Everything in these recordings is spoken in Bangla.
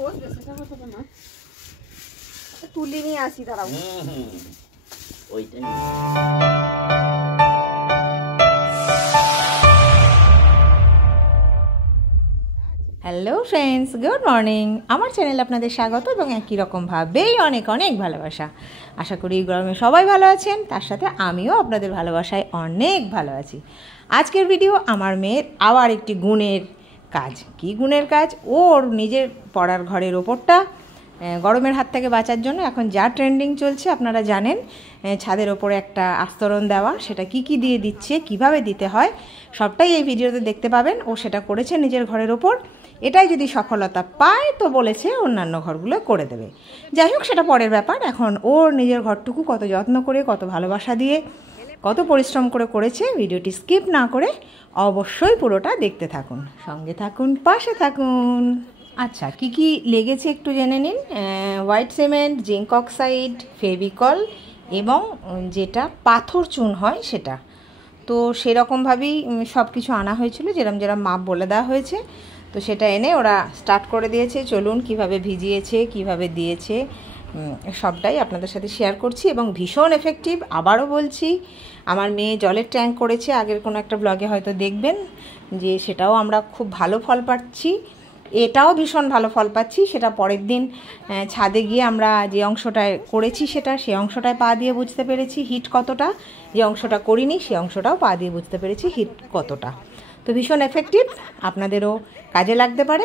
বসবে সেটা কথা না, তুলি নিয়ে আসি দাঁড়াও। Hello friends, good morning. আমার চ্যানেলে আপনাদের স্বাগত এবং একই রকমভাবেই অনেক অনেক ভালোবাসা। আশা করি এই গরমে সবাই ভালো আছেন, তার সাথে আমিও আপনাদের ভালোবাসায় অনেক ভালো আছি। আজকের ভিডিও আমার মেয়ের আবার একটি গুণের কাজ। কি গুণের কাজ? ওর নিজের পড়ার ঘরের ওপরটা গরমের হাত থেকে বাঁচার জন্য এখন যা ট্রেন্ডিং চলছে আপনারা জানেন, ছাদের ওপরে একটা আস্তরণ দেওয়া। সেটা কি কি দিয়ে দিচ্ছে, কিভাবে দিতে হয়, সবটাই এই ভিডিওতে দেখতে পাবেন। ও সেটা করেছে নিজের ঘরের ওপর। এটাই যদি সফলতা পায় তো বলেছে অন্যান্য ঘরগুলো করে দেবে। যাই হোক, সেটা পরের ব্যাপার। এখন ওর নিজের ঘরটুকু কত যত্ন করে, কত ভালোবাসা দিয়ে, কত পরিশ্রম করে করেছে, ভিডিওটি স্কিপ না করে অবশ্যই পুরোটা দেখতে থাকুন, সঙ্গে থাকুন, পাশে থাকুন। আচ্ছা, কি কি লেগেছে একটু জেনে নিন। White cement, zinc oxide, Fevicol এবং যেটা পাথর চুন হয় সেটা। তো সেরকমভাবেই সব কিছু আনা হয়েছিল, যেরম যেরম মাপ বলে দেওয়া হয়েছে। তো সেটা এনে ওরা স্টার্ট করে দিয়েছে। চলুন কিভাবে ভিজিয়েছে, কিভাবে দিয়েছে, সবটাই আপনাদের সাথে শেয়ার করছি। এবং ভীষণ এফেক্টিভ। আবারও বলছি, আমার মেয়ে জলের ট্যাঙ্ক করেছে, আগের কোনো একটা ব্লগে হয়তো দেখবেন যে সেটাও আমরা খুব ভালো ফল পাচ্ছি। এটাও ভীষণ ভালো ফল পাচ্ছি। সেটা পরের দিন ছাদে গিয়ে আমরা যে অংশটায় করেছি সেই অংশটায় পা দিয়ে বুঝতে পেরেছি হিট কতটা। যে অংশটা করিনি সেই অংশটাও পা দিয়ে বুঝতে পেরেছি হিট কতটা। তো ভীষণ এফেক্টিভ, আপনাদেরও কাজে লাগতে পারে।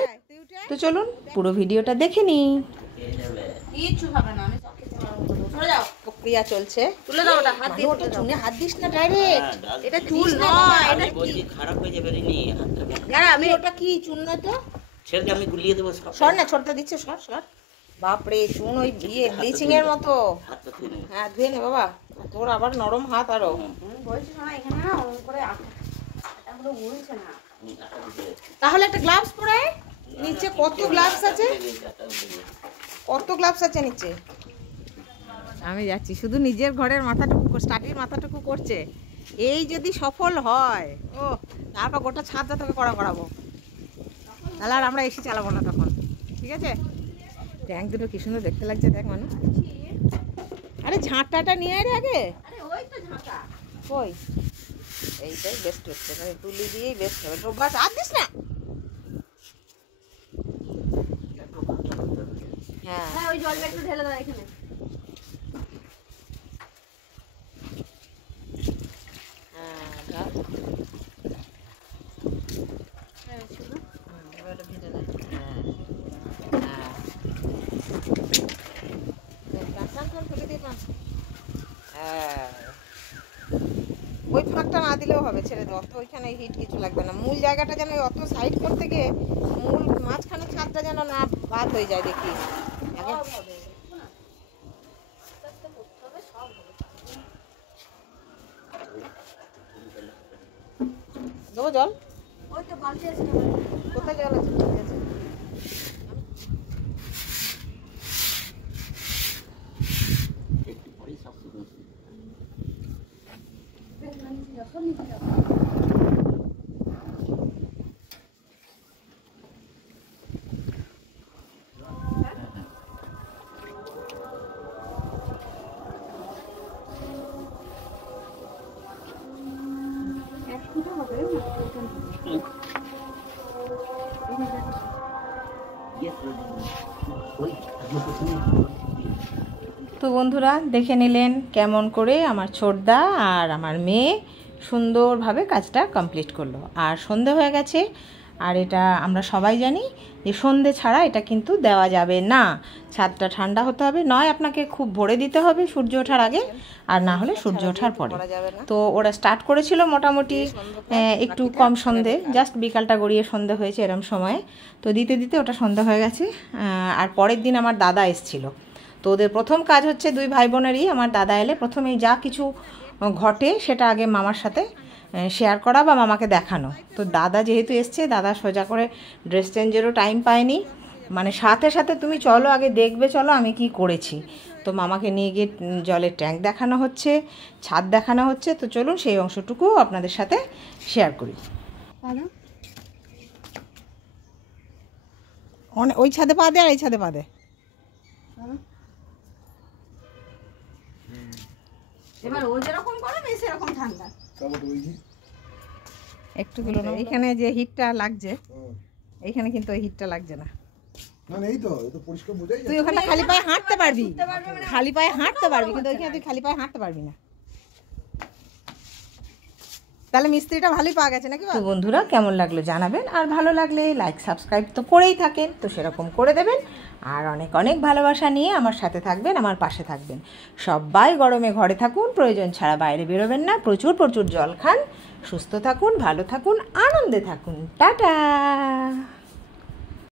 তো চলুন পুরো ভিডিওটা দেখে নিই। কিচ্ছু হবে না, আমি চলে যাও। প্রক্রিয়া চলছে। তুলে দাও ওটা, হাত দিয়ে ওটা চুনে হাত দিস না ডাইরেক্ট। এটা চুল নয়, এটা কি খারাপ হয়ে যাবে নি হাতটা। না আমি ওটা কি চুন না তো। ছেড়ে দে, আমি গুলিয়ে দেবো সব। সর না, ছোটটা দিচ্ছে, সর সর। বাপরে, চুন ওই ব্লিচিং এর মতো। হাতটা ধুয়ে নে। হ্যাঁ ধুয়ে নে বাবা, তোর আবার নরম হাত আরো। বলছি না এখানে না ওরকম করে আটাগুলো উড়ছে না। তাহলে একটা গ্লাভস পরে নিচে। কত গ্লাভস আছে, কত গ্লাভস আছে নিচে। আমি যাচ্ছি, শুধু নিজের ঘরের মাথাটুকু, স্টাডির মাথাটুকু করছে। এই যদি সফল হয়, ও তারপর গোটা ছাদটা তোকে করাবো। তাহলে আর আমরা এসি চালাবো না তখন, ঠিক আছে? ট্যাঙ্ক দুটো কি সুন্দর দেখতে লাগছে, দেখ মানু। আরে ঝাঁটাটা নিয়ে আয় রে আগে। ওই তো ঝাঁকা, ওই এইটাই বেস্ট হচ্ছে, মানে তুলি দিয়েই বেস্ট হবে। বাস আর দিস না। হ্যাঁ হ্যাঁ ওই জলটা একটু ঢেলে দাও এখানে। হ্যাঁ ওই ফাঁকটা না দিলেও হবে, ছেড়ে দাও। অত ওইখানে হিট কিছু লাগবে না। মূল জায়গাটা যেন অত সাইড করতে গিয়ে মূল মাঝখানে ছাদটা যেন না বাদ হয়ে যায়। দেখি দেবো জল। ওই তো বালতি আছে, কোথায় জল আছে? ঠিক আছে, একটু পরেই সব শুরু হচ্ছে। তো বন্ধুরা দেখে নিলেন কেমন করে আমার ছোটদা আর আমার মেয়ে সুন্দরভাবে কাজটা কমপ্লিট করলো। আর সন্ধে হয়ে গেছে, আর এটা আমরা সবাই জানি যে সন্ধে ছাড়া এটা কিন্তু দেওয়া যাবে না। ছাদটা ঠান্ডা হতে হবে, নয় আপনাকে খুব ভোরে দিতে হবে সূর্য ওঠার আগে, আর না হলে সূর্য ওঠার পরে। তো ওরা স্টার্ট করেছিল মোটামুটি একটু কম সন্ধে, জাস্ট বিকালটা গড়িয়ে সন্ধে হয়েছে এরম সময়ে। তো দিতে দিতে ওটা সন্ধে হয়ে গেছে। আর পরের দিন আমার দাদা এসেছিলো। তো ওদের প্রথম কাজ হচ্ছে, দুই ভাই বোনেরই, আমার দাদা এলে প্রথমেই যা কিছু ঘটে সেটা আগে মামার সাথে শেয়ার করা বা মামাকে দেখানো। তো দাদা যেহেতু এসছে, দাদা সোজা করে ড্রেস চেঞ্জেরও টাইম পায়নি, মানে সাথে সাথে তুমি চলো আগে দেখবে, চলো আমি কি করেছি। তো মামাকে নিয়ে গিয়ে জলের ট্যাঙ্ক দেখানো হচ্ছে, ছাদ দেখানো হচ্ছে। তো চলুন সেই অংশটুকু আপনাদের সাথে শেয়ার করি। অনেক ওই ছাদে পা দে আর এই ছাদে পা দে। এবার ও যেরকম গরম এই সেরকম ঠান্ডা। একটু তুলো না, এইখানে যে হিটটা লাগছে এইখানে কিন্তু ওই হিটটা লাগছে না। তুই ওখানে খালি পায়ে হাঁটতে পারবি, খালি পায়ে হাঁটতে পারবি, কিন্তু ওইখানে তুই খালি পায়ে হাঁটতে পারবি না। তাহলে মিস্ত্রিটা ভালোই পাওয়া গেছে নাকি? তো বন্ধুরা কেমন লাগলো জানাবেন, আর ভালো লাগলে লাইক সাবস্ক্রাইব তো করেই থাকেন, তো সেরকম করে দেবেন। আর অনেক অনেক ভালোবাসা নিয়ে আমার সাথে থাকবেন, আমার পাশে থাকবেন। সবাই গরমে ঘরে থাকুন, প্রয়োজন ছাড়া বাইরে বেরোবেন না, প্রচুর প্রচুর জল খান, সুস্থ থাকুন, ভালো থাকুন, আনন্দে থাকুন। টাটা।